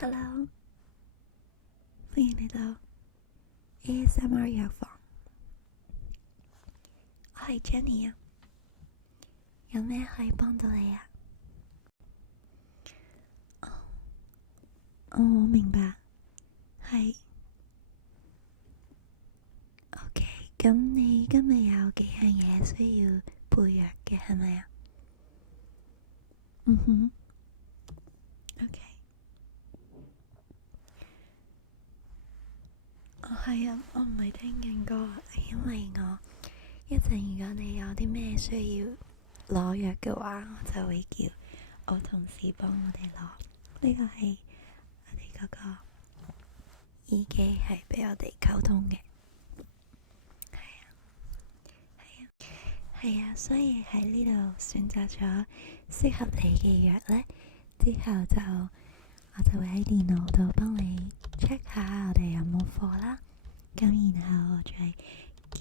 Hello，歡迎嚟到 ASMR 藥房，我係 Jenny 啊，有咩可以幫到你啊？我明白，係 OK。咁你今日有幾樣嘢需要配藥嘅係咪啊？OK。係啊，我唔係聽緊歌，係因為我一陣如果你有啲咩需要攞藥嘅話，我就會叫我同事幫我哋攞。呢個係我哋嗰個耳機，係俾我哋溝通嘅。係啊，所以喺呢度選擇咗適合你嘅藥呢，之後我就會喺電腦度幫你 check 下我哋有冇貨啦。咁然後我再叫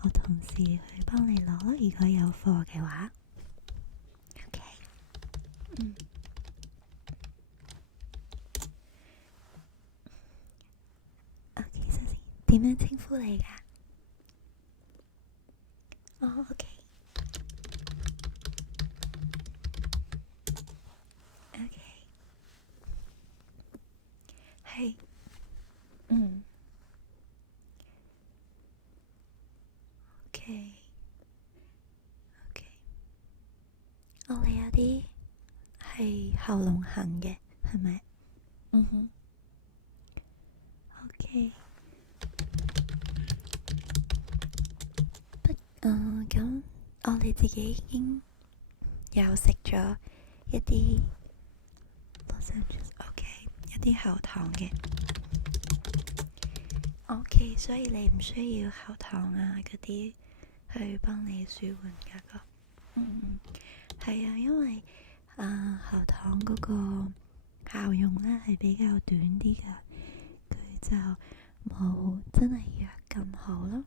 我同事去幫你攞咯，如果有貨嘅話。OK。OK，首先點樣稱呼你㗎？OK。OK。係。OK。你有啲係喉嚨痕嘅，係咪？OK。咁我哋自己已經有食咗一啲，OK，一啲喉糖嘅。OK，所以你唔需要喉糖啊嗰啲去幫你舒緩嗰個。係啊，因為喉糖嗰個效用咧係比較短啲噶，佢就冇真係藥咁好咯。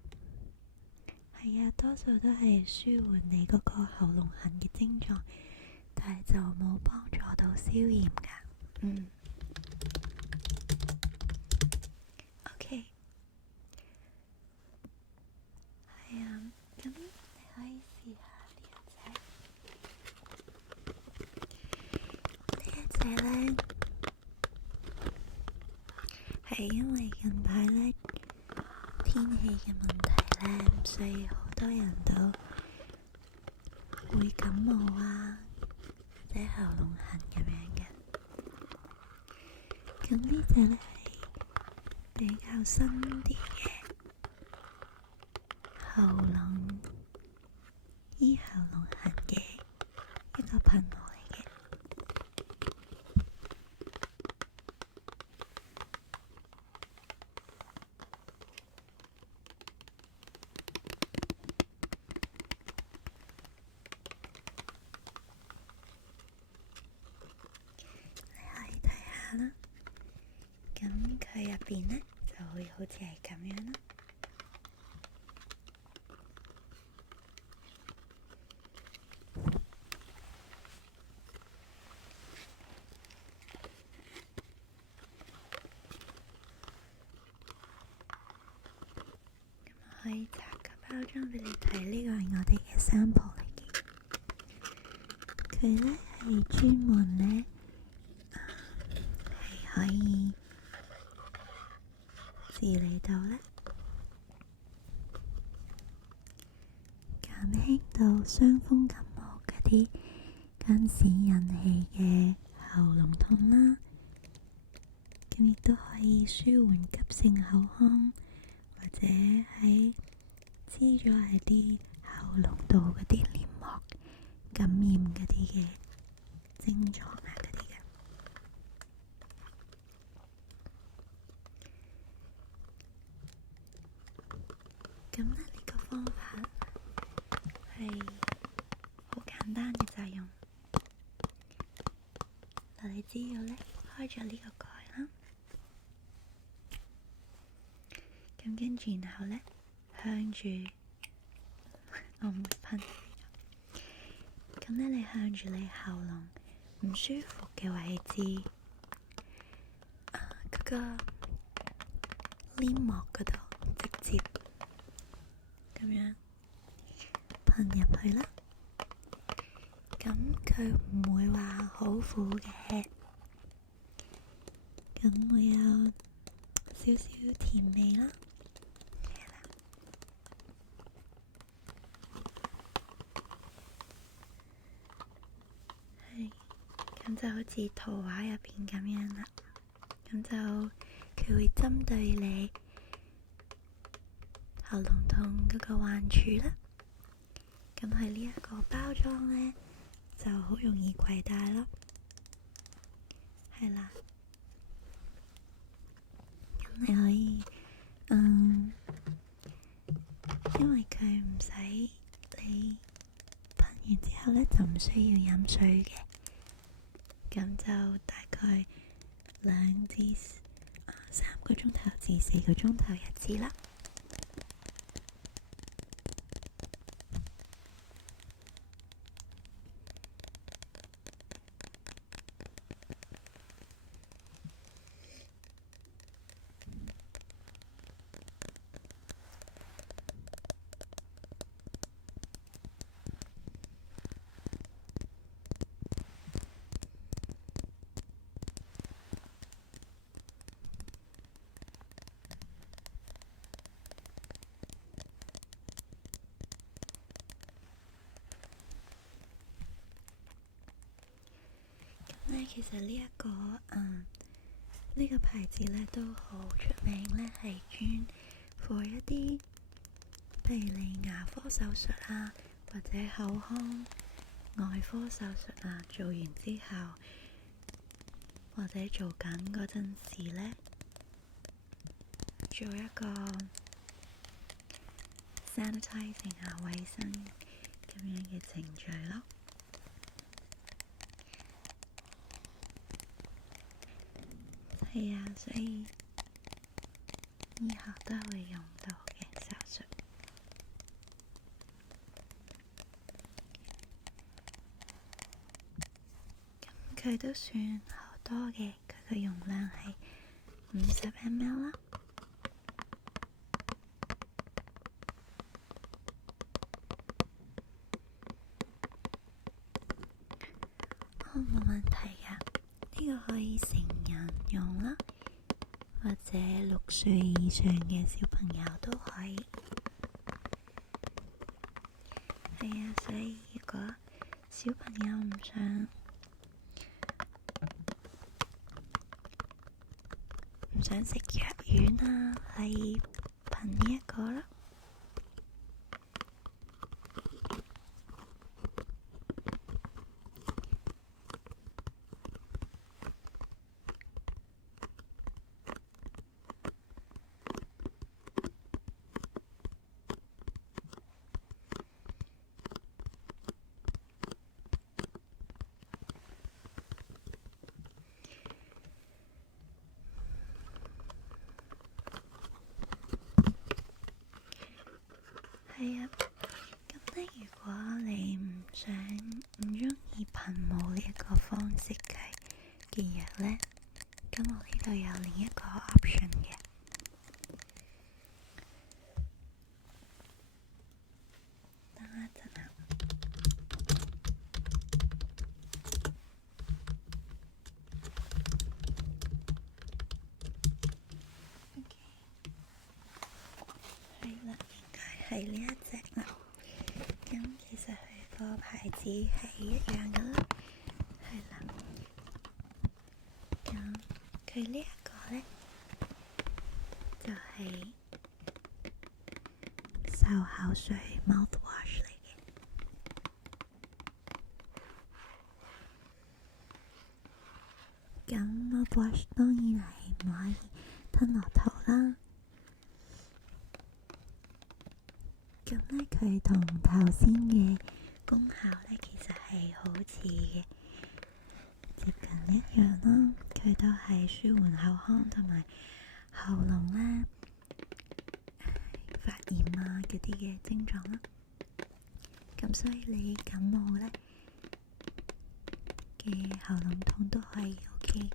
係啊，多數都係舒緩你嗰個喉嚨痕嘅症狀，但係就冇幫助到消炎噶。OK。係啊，咁你可以試下呢一隻咧，係因為近排咧天氣嘅問題咧，所以好多人都會感冒啊，或者喉嚨痕咁樣嘅。咁呢隻咧係比較新啲嘅喉嚨醫喉嚨痕嘅一個噴霧嚟嘅。咁佢入邊呢就會好似係咁樣啦。咁我可以拆個包裝俾你睇，呢個係我哋嘅sample嚟嘅。佢呢係專門呢係可以治理到呢減輕到傷風感冒嗰啲間時引起嘅喉嚨痛啦，咁亦都可以舒緩急性口腔或者喺黐咗喺啲喉嚨度嗰啲黏膜感染嗰啲嘅症狀啊嗰啲嘅。咁呢個方法係好簡單嘅，就係用嗱，你只要咧開咗呢個蓋啦，咁跟住然後咧向住我唔會噴，咁咧你向住你喉嚨唔舒服嘅位置個黏膜嗰度直接咁樣噴入去啦。咁佢唔會話好苦嘅，咁會有少少甜味啦。係啦，係，咁就好似圖畫入邊咁樣啦。咁就佢會針對你喉嚨痛嗰個患處啦。咁佢呢一個包裝呢，就好容易攜帶咯。係啦，咁你可以，因為佢唔使你噴完之後呢，就唔需要飲水嘅。咁就大概2至3個鐘頭至4個鐘頭一次啦。其實呢個牌子咧都好出名咧，係專 for 一啲譬如你牙科手術啊，或者口腔外科手術啊，做完之後或者做緊嗰陣時咧，做一個 sanitizing 啊，衛生咁樣嘅程序咯。係啊，所以以後都會用到嘅手術。咁佢都算好多嘅，佢嘅容量係50 ml 啦。冇問題㗎，呢個可以成人用啦，或者6歲以上嘅小朋友都可以。係啊，所以如果小朋友唔想食藥丸啊，可以噴呢一個啦。係啊，咁咧如果你唔鍾意噴霧呢一個方式嘅藥咧，咁我呢度有另一個 option 嘅。等一陣啊。係啦，應該係呢一隻啦。咁其實佢個牌子係一樣噶啦，係啦。咁佢呢一個咧就係漱口水 mouthwash 嚟嘅。咁 mouthwash 當然係唔可以吞落肚啦。咁咧，佢同頭先嘅功效咧，其實係好似嘅，接近一樣啦。佢都係舒緩口腔同埋喉嚨咧發炎啊嗰啲嘅症狀啦。咁所以你感冒咧嘅喉嚨痛都可以 OK 嘅。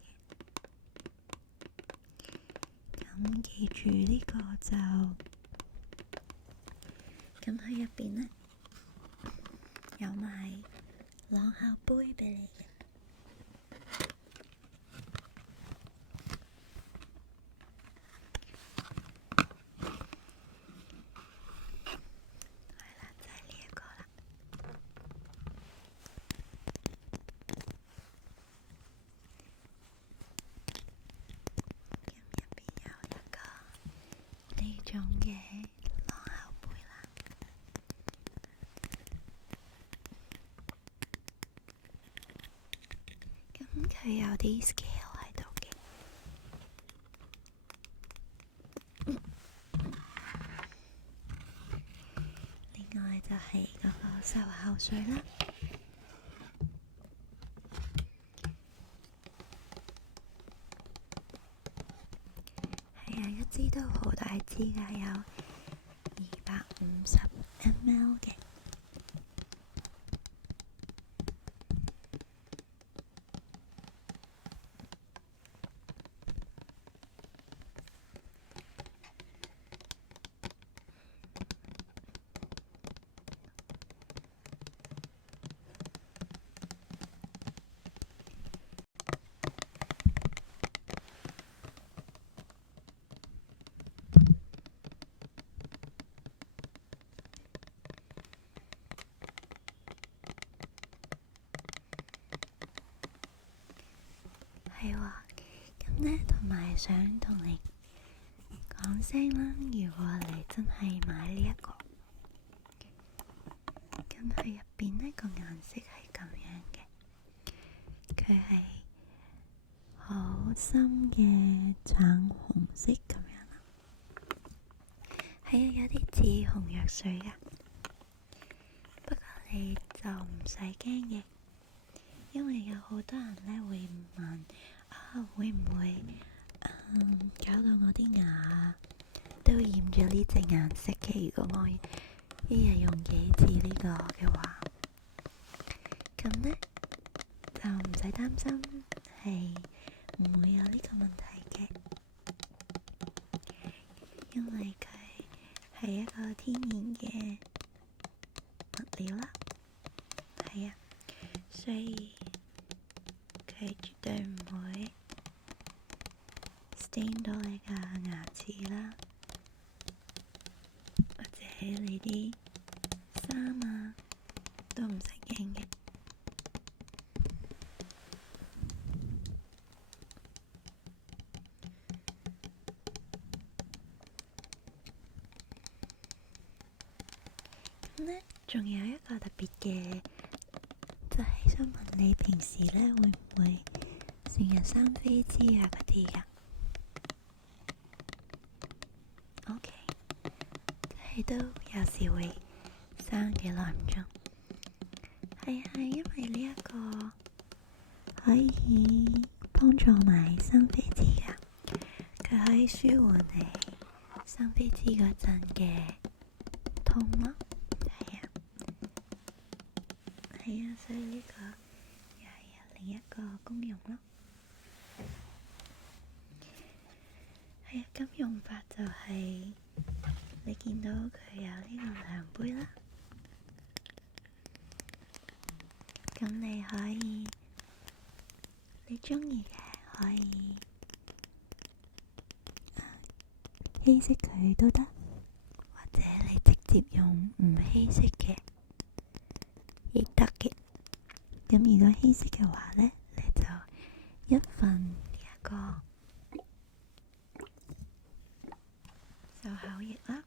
咁記住呢個就咁喺入邊呢，有埋朗口杯俾你嘅。係啦，就係呢一個啦。咁入邊有一個呢種嘅朗口杯啦。咁佢有啲 scale 喺度嘅。另外就係嗰個漱口水啦。係啊，一支都好大支㗎，有250ml 嘅。係喎，咁呢同埋想同你講聲啦，如果你真係買呢一個，咁佢入邊呢個顏色係咁樣嘅，佢係好深嘅橙紅色咁樣啦，係啊，有啲似紅藥水㗎，不過你就唔使驚嘅，因為有好多人呢會問啊，會唔會搞到我啲牙都染咗呢隻顏色嘅？如果我一日用幾次呢個嘅話，咁呢就唔使擔心，係唔會有呢個問題嘅，因為佢係一個天然嘅物料啦，係啊，所以佢絕對唔會 stain 到你嘅牙齒啦，或者你啲衫啊都唔使驚嘅。咁呢，仲有一個特別嘅，就係想問你平時呢會唔會成日生飛滋啊嗰啲㗎？OK，係都有時會生嘅耐唔中。係啊，因為呢一個可以幫助埋生飛滋㗎，佢可以舒緩你生飛滋嗰陣嘅痛咯。係啊，所以呢個又係有另一個功用咯。係啊，咁用法就係你見到佢有呢個量杯啦，咁你可以，你鍾意嘅可以稀釋佢都得，或者你直接用唔稀釋嘅亦得嘅。咁如果稀釋嘅話呢，你就一份呢一個漱口液啦，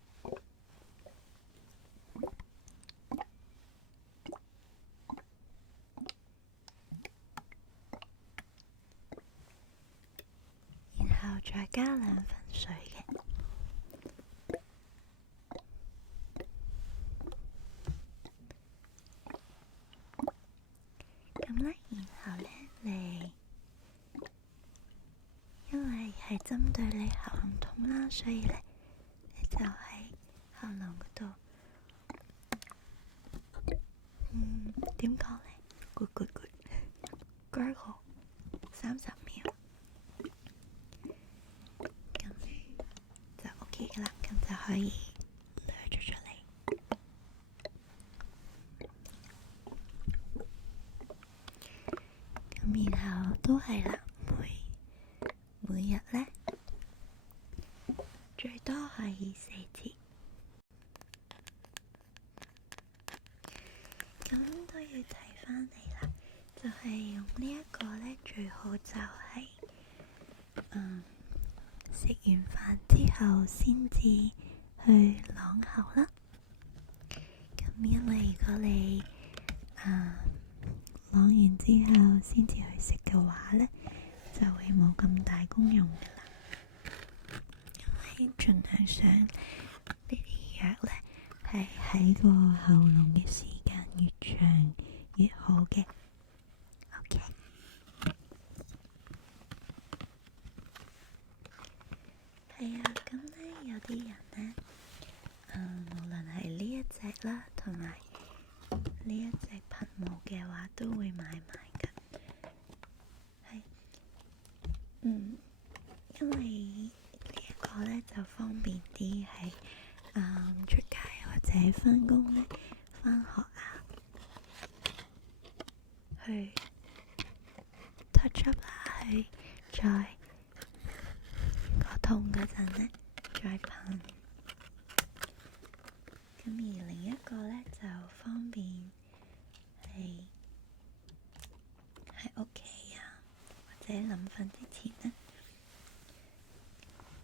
然後再加2份水嘅。咁呢，然後呢，你因為係針對你喉嚨痛啦，所以呢，你就喺喉嚨嗰度，點講呢？Gargle 30秒。咁可以掠咗出嚟。咁然後都係啦，每日呢，最多可以4次。咁都要提返你啦，就係用呢一個呢，最好就係食完飯之後先至去啷口啦。咁因為如果你啷完之後先至去食嘅話呢，就會冇咁大功用噶啦。因為盡量想呢啲藥呢，係喺個喉嚨嘅時間越長越好嘅。OK。係啊，咁呢有啲人呢，無論係呢一隻啦，同埋呢一隻噴霧嘅話，都會買埋㗎。係，因為呢一個呢就方便啲，係出街或者返工呢，返學啊，去 touch up 啦，去再個痛嗰陣呢，再噴。咁而另一個呢，就方便係喺屋企啊，或者臨瞓之前呢，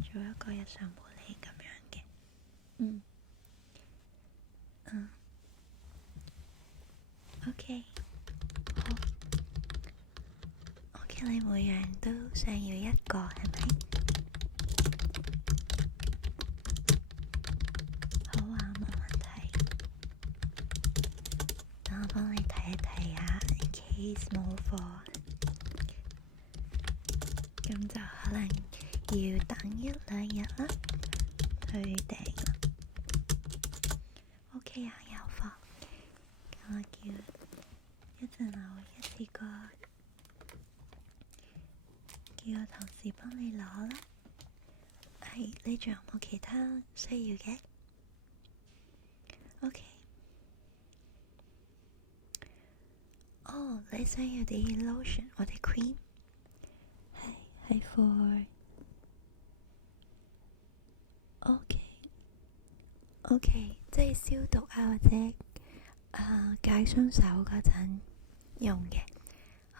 做一個日常護理咁樣嘅。OK， 好。OK， 你每樣都想要一個係咪？好啊，冇問題。等我幫你睇一睇下 ，in case 冇貨，咁就可能要等1、2日啦，去訂啦。OK 啊，有貨。咁我叫一陣我一次過叫個同事幫你攞啦。係，你仲有冇其他需要嘅 ？OK。你想要啲 lotion 或者 cream？ 係 for OK， 即係消毒啊或者解傷手嗰陣用嘅。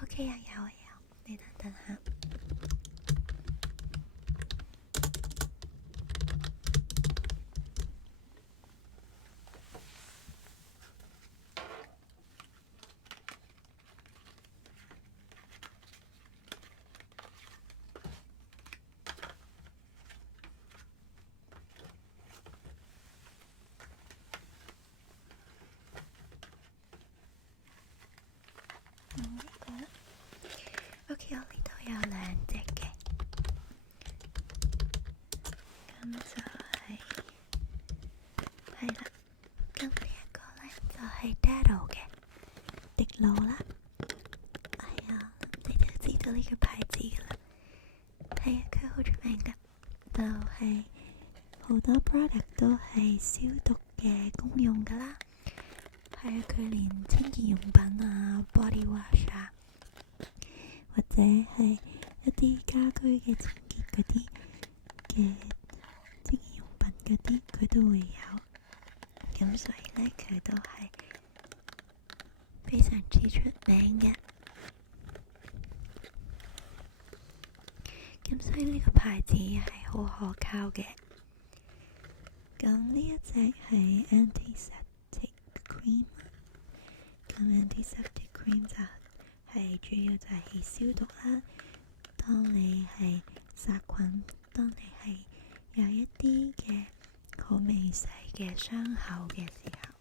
OK 啊，有，你等下。OK， 我呢度有2隻嘅，咁就係啦。咁呢一個呢，就係 Dettol 嘅滴露啦。係啊，你都知道呢個牌子噶啦。係啊，佢好出名噶，就係好多 product 都係消毒嘅功用噶啦。係啊，佢連清潔用品啊、body wash 啊，或者係一啲家居嘅清潔嗰啲嘅清潔用品嗰啲，佢都會有。咁所以呢，佢都係非常之出名嘅。咁所以呢個牌子係好可靠嘅。咁呢一隻係 antiseptic cream， 咁 antiseptic cream 就係主要就係消毒啦。當你係殺菌，當你係有一啲嘅好微細嘅傷口嘅時候，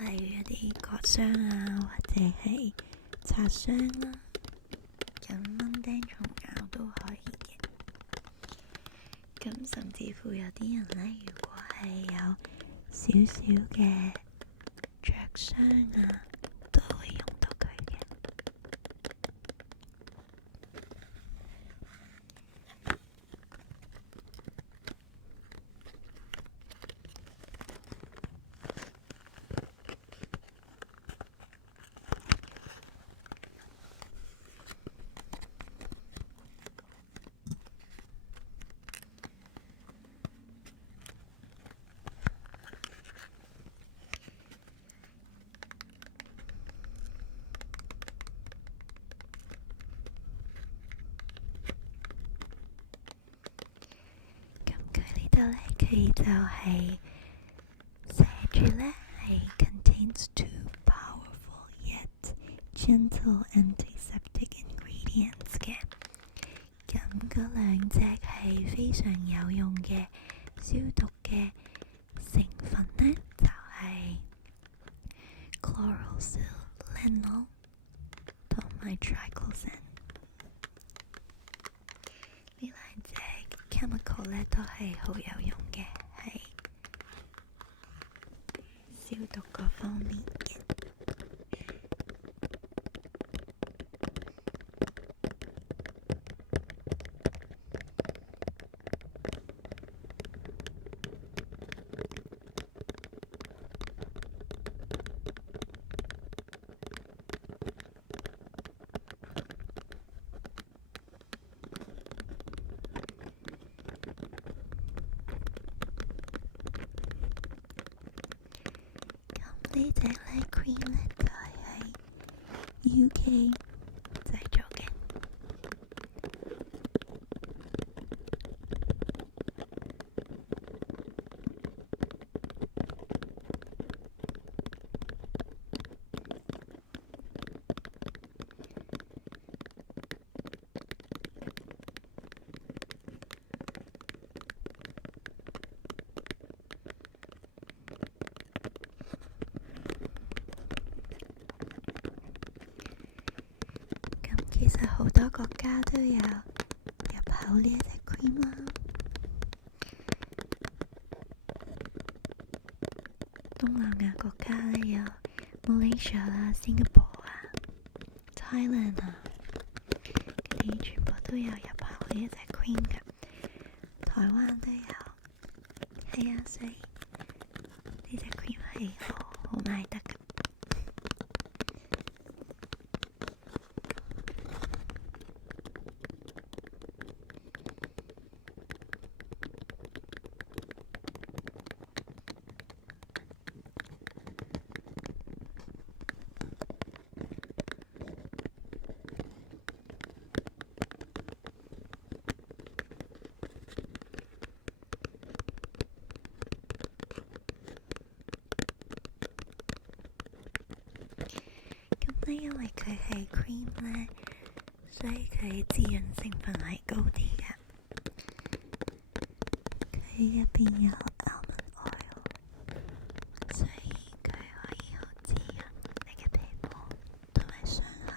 例如一啲割傷啊，或者係擦傷啦，咁蚊叮蟲咬都可以嘅。咁甚至乎有啲人呢，如果係有少少嘅灼傷啊，都會用到佢嘅。得咧，佢就係寫住咧係 contains two powerful yet gentle antiseptic ingredients 嘅。咁嗰兩隻係非常有用嘅消毒嘅成分咧，就係 chlorosilenol 同埋 triclosan。呢兩隻 chemical 咧都係好有用嘅，係消毒嗰方面嘅。呢隻咧 cream 咧就係 UK 製造嘅。其實好多國家都有入口呢一隻 cream 啦。東南亞國家咧有 Malaysia 啦、Singapore 啊、Thailand 啊，佢哋全部都有入口呢一隻 cream 嘅。台灣都有，係啊，所以呢隻 cream 係好賣得嘅。因為佢係 cream 咧，所以佢滋潤成分係高啲嘅。佢入邊有 almond oil， 所以佢可以好滋潤你嘅皮膚同埋傷口。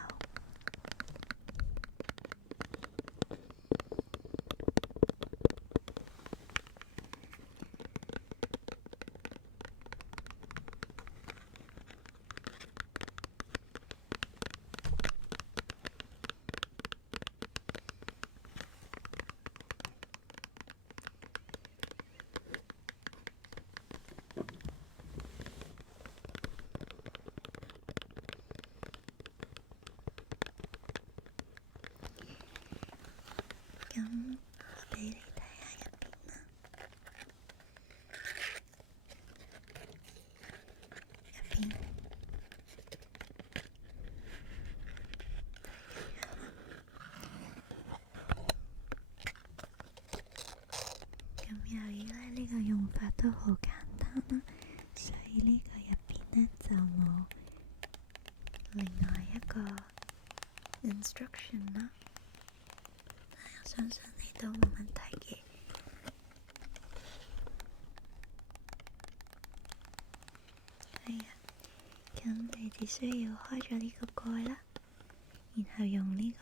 咁我俾你睇下入邊啦，入邊咁由於咧呢個用法都好簡單啦，所以呢個入邊咧就冇另外一個 instruction 啦。我相信你都冇問題嘅。係啊，咁你只需要開咗呢個蓋啦，然後用呢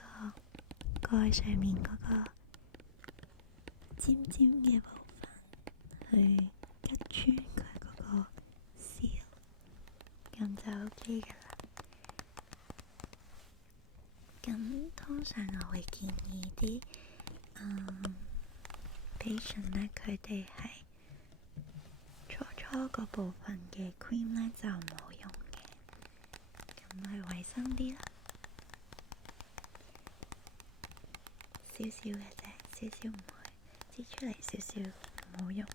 個蓋上面嗰個尖尖嘅部分去拮穿佢嗰個 seal， 咁就 OK 㗎啦。咁通常我會建議啲patient 咧，佢哋係初個部分嘅 cream 咧就唔好用嘅，咁去衛生啲啦。少少嘅啫，少少唔會擠出嚟，少少唔好用。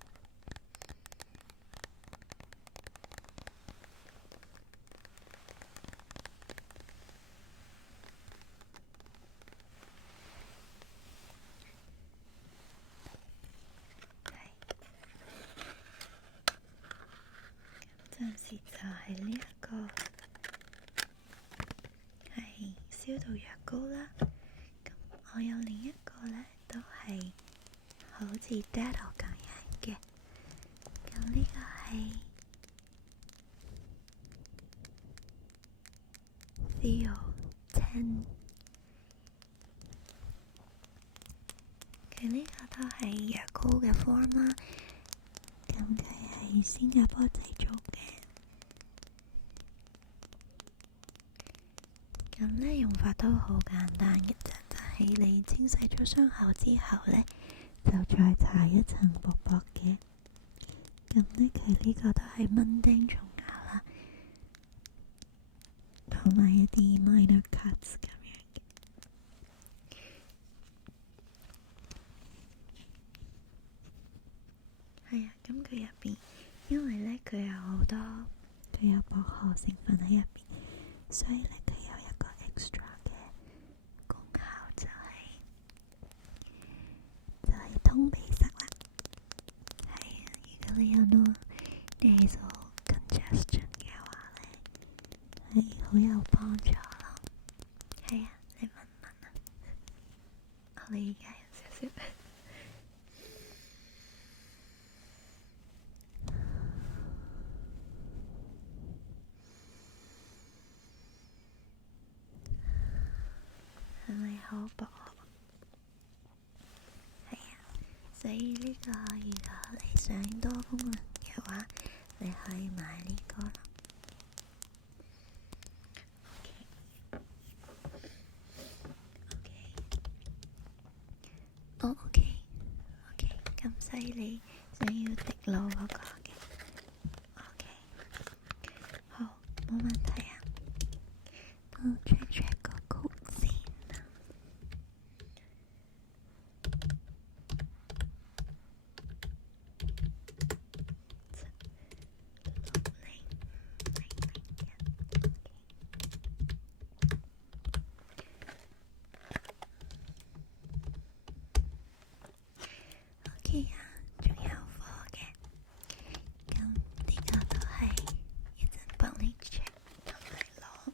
就係呢一個係消毒藥膏啦。咁我有另一個咧，都係好似 Dettol 咁樣嘅。咁呢個係 Theo10，佢呢個都係藥膏嘅 form 啦。咁佢係新加坡製造嘅。咁呢用法都好簡單嘅啫，就係你清洗咗傷口之後呢，就再搽一層薄薄嘅。咁呢佢呢個都係蚊叮蟲咬啦，同埋一啲 minor cuts 咁樣嘅。係啊，咁佢入邊，因為呢佢有好多，佢有薄荷成分喺入邊，所以呢佢有一個 extra 嘅功效，就係通鼻塞啦。係啊，如果你有 nasal congestion 嘅話呢，係好有幫助咯。係啊，你聞唔聞啊？我哋而家有少少係咪好薄？係啊，所以呢個如果你想多功能嘅話，你可以買呢個啦。OK，咁犀利，想要滴露嗰個嘅。OK，好，冇問題啊。幫我 check 個曲線啊。OK 啊，仲有貨嘅。咁呢個都係一陣幫你 check 同埋攞。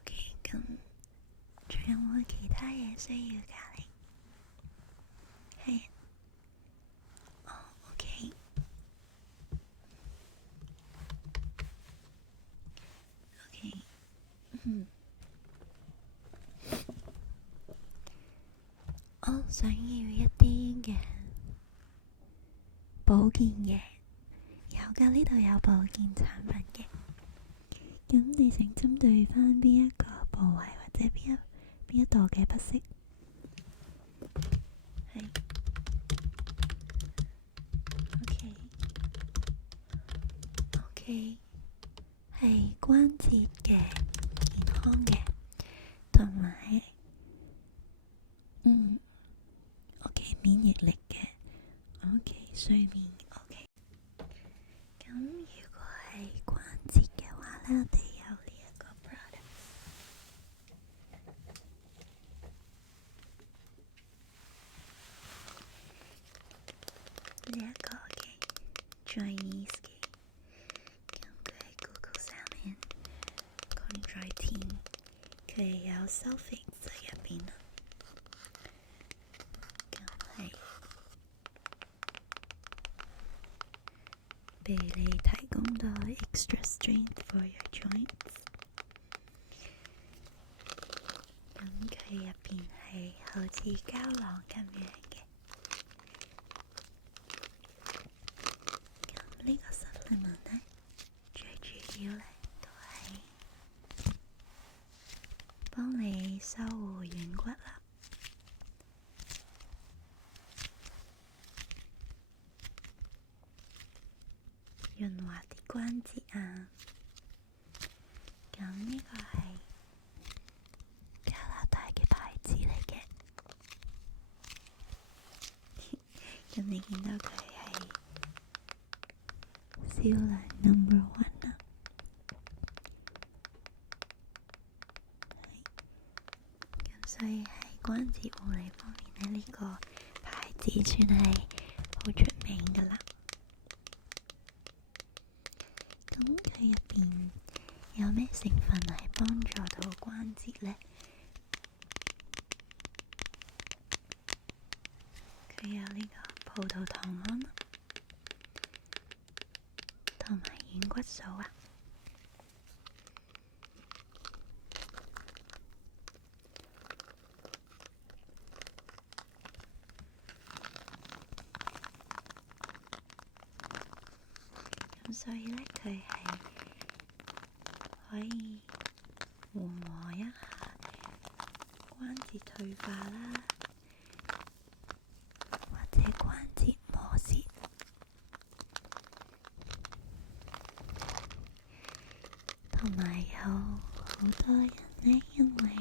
OK，咁仲有冇其他嘢需要㗎你？係。哦，OK。我想要一啲嘅保健嘢，有㗎，呢度有保健產品嘅。咁你想針對返邊一個部位或者邊一度嘅不適？係。OK，係關節嘅健康嘅，同埋OK 免疫力嘅 OK 睡眠 OK。咁如果係關節嘅話咧，我哋有呢一個 product，呢一個嘅 Chinese 嘅。Chondroitin， 佢有 sulfate 喺入邊啦，咁係俾你提供到 extra strength for your joints。咁佢入邊係好似膠囊咁樣嘅。咁呢個 supplement 呢，最主要呢都係幫你修護軟骨啦，潤滑啲關節啊。咁呢個係加拿大嘅牌子嚟嘅。咁你見到佢係銷量 No.1 啦。關節護理方面呢，呢個牌子算係好出名噶啦。咁佢入邊有咩成分係幫助到關節呢？佢有呢個葡萄糖胺同埋軟骨素啊。咁所以呢，佢係可以緩和一下關節退化啦，或者關節磨蝕，同埋有好多人呢，因為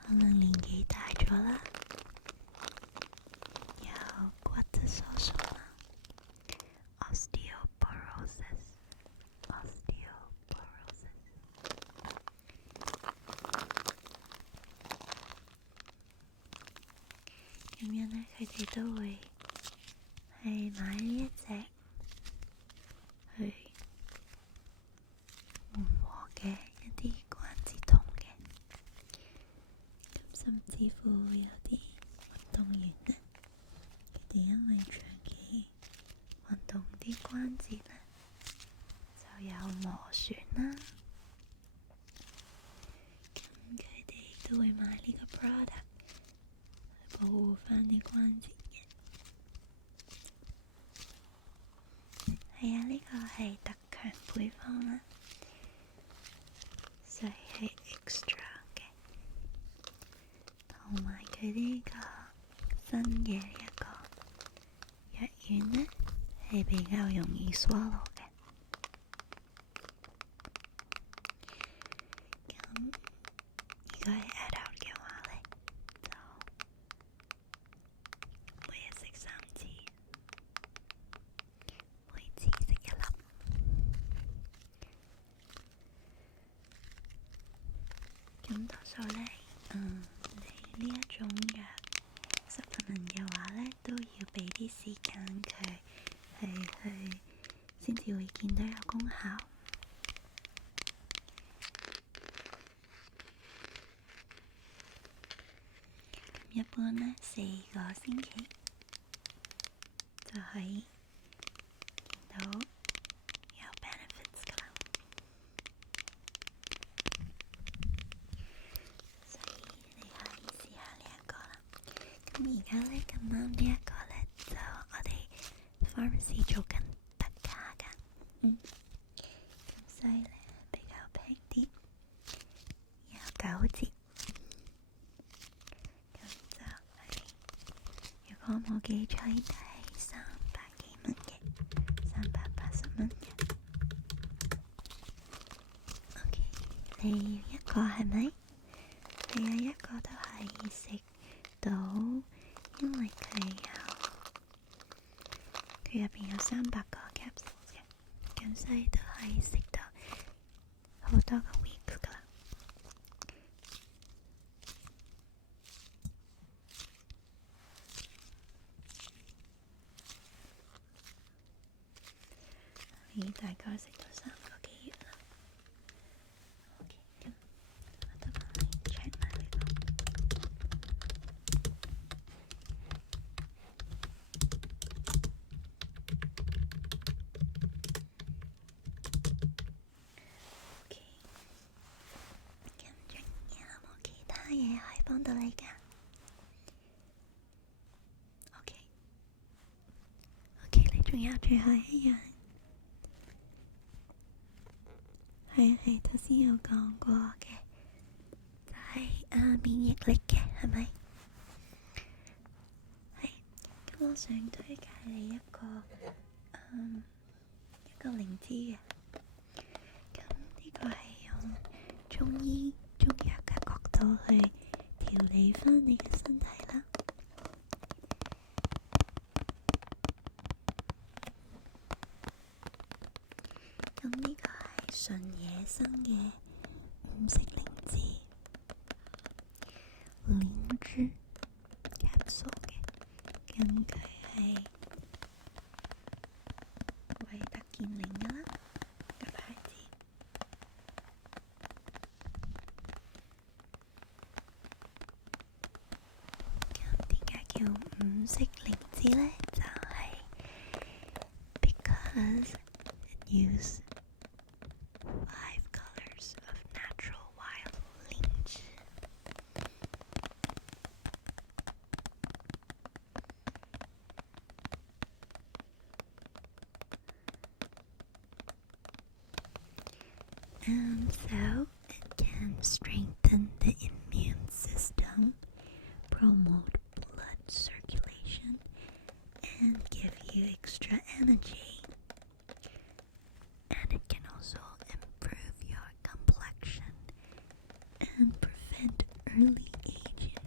可能年紀大咗啦，有骨質疏鬆啦 osteoporosis 咁樣呢，佢哋都會係買呢一隻去緩和嘅一啲關節痛嘅。咁甚至乎有啲運動員呢，佢哋因為長期運動啲關節呢，就有磨損啦。咁佢哋都會買呢個 product保護返啲關節嘅。係啊，呢個係特強配方啦，所以係 extra 嘅。同埋佢呢個新嘅一個藥丸呢，係比較容易 swallow 嘅。咁如果係 adult 嘅話呢，就每日食3次，每次食1粒。咁多數呢，你呢一種藥supplement嘅話呢，都要俾啲時間佢去先至會見到有功效。一般呢，4個星期就可以見到有 benefits 㗎啦。所以你可以試下呢一個啦。咁而家呢，咁啱呢一個呢，就我哋 pharmacy 做緊特價㗎。咁所以呢，比較平啲，有9折。如果冇記錯，應該係300幾蚊嘅，380蚊嘅。OK，你要一個係咪？你有一個都係食到，因為佢入邊有300個 capsule 嘅，咁所以都可以食到好多個 week 㗎啦。你大概食到3個幾月啦。OK，咁我都幫你 check 埋呢個。OK，咁仲有冇其他嘢可以幫到你㗎？OK，你仲有最後一樣。係頭先有講過嘅，就係免疫力嘅，係咪？係，咁我想推介你一個靈芝嘅，咁呢個係用中醫中藥嘅角度去調理返你嘅身體啦。咁呢個係純野生嘅5色靈芝，靈芝。五色靈芝呢，就係 because it use 5 colors of natural wild 靈芝。So it can strengthen the immune system, promote blood circulation, and give you extra energy. And it can also improve your complexion and prevent early aging.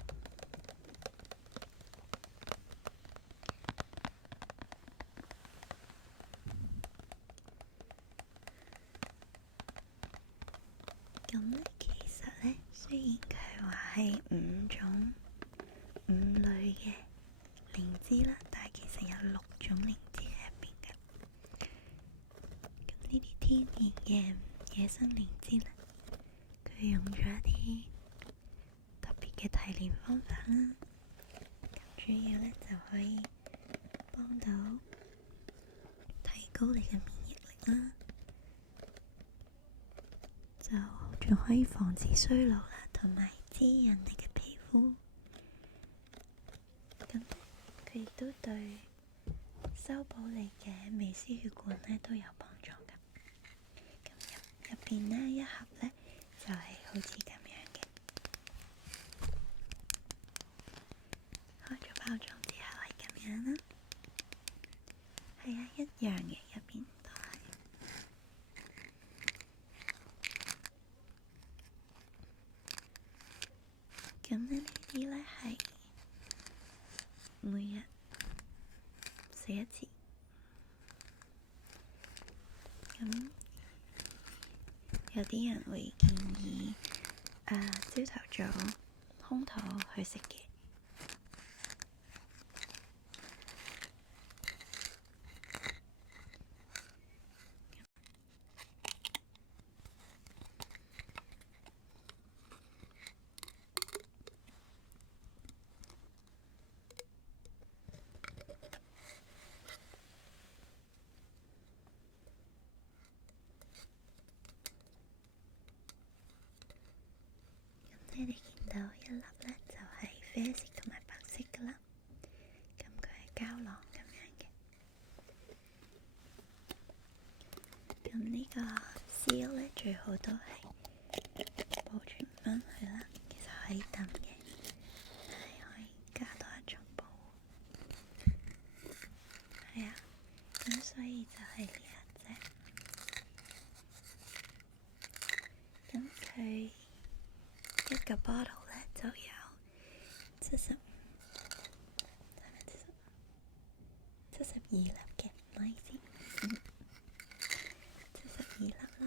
其實呢，雖然佢話係五類嘅靈芝啦，但係其實有6種靈芝喺入邊嘅。咁呢啲天然嘅野生靈芝呢，佢用咗一啲特別嘅提煉方法啦，咁主要呢就可以幫到提高你嘅免疫力啦，就仲可以防止衰老啦，同埋滋潤你嘅皮膚。咁佢亦都對修補你嘅微絲血管呢都有幫助㗎。咁入邊呢一盒呢就係好似咁樣嘅，開咗包裝之後係咁樣啦。係啊，一樣嘅入邊都係。咁呢啲呢係每日食一次。咁有啲人會建議朝頭早空肚去食嘅。你哋見到一粒呢，就係啡色同埋白色㗎啦，咁佢係膠囊咁樣嘅。咁呢個絲呢，最好都係保存返佢啦，其實可以抌嘅，但係可以加多一層保護。係啊，咁所以就係呢一隻。咁佢一個 bottle 呢就有72粒嘅，唔好意思，72粒啦。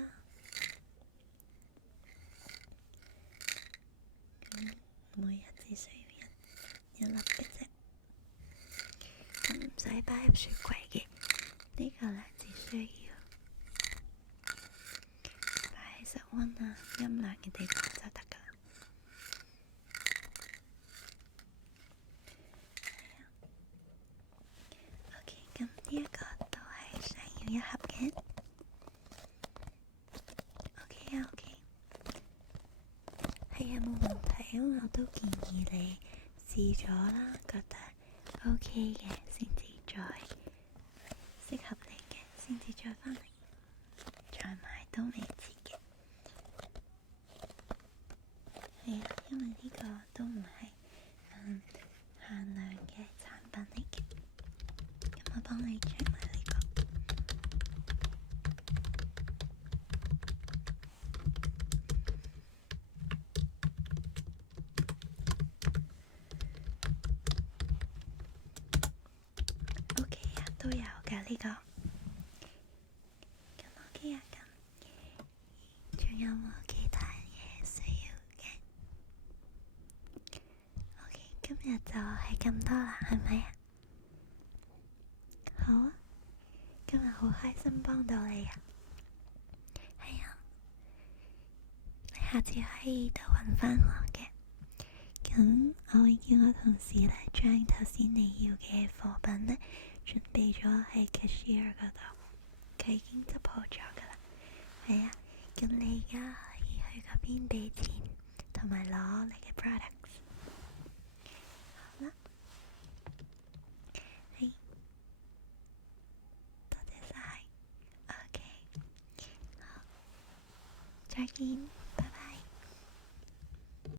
咁每日只需要一粒嘅啫，咁唔使擺入雪櫃嘅。呢個呢只需要擺喺室溫啊、陰涼嘅地方就得㗎啦。OK， 咁呢一個都係想要一盒嘅。OK， 係啊，冇問題，因為我都建議你試咗啦，覺得 OK 嘅先至再適合你嘅，先至再返嚟再買都未遲嘅。係啊，因為呢個都唔係限量嘅產品嚟嘅。咁我幫你 check 埋呢個。OK 啊，都有㗎呢個。咁 OK 啊，咁仲有冇其他嘢需要嘅？OK，今日就係咁多啦，係咪啊？好啊，今日好開心幫到你啊！係啊，你下次可以都搵返我嘅。咁咁我會叫我同事咧，將頭先你要嘅貨品咧，準備咗喺 cashier 嗰度，佢已經執好咗噶啦。係啊，咁你而家可以去嗰邊俾錢，同埋攞你嘅 products。好啦，係，多謝晒。OK，好，再見。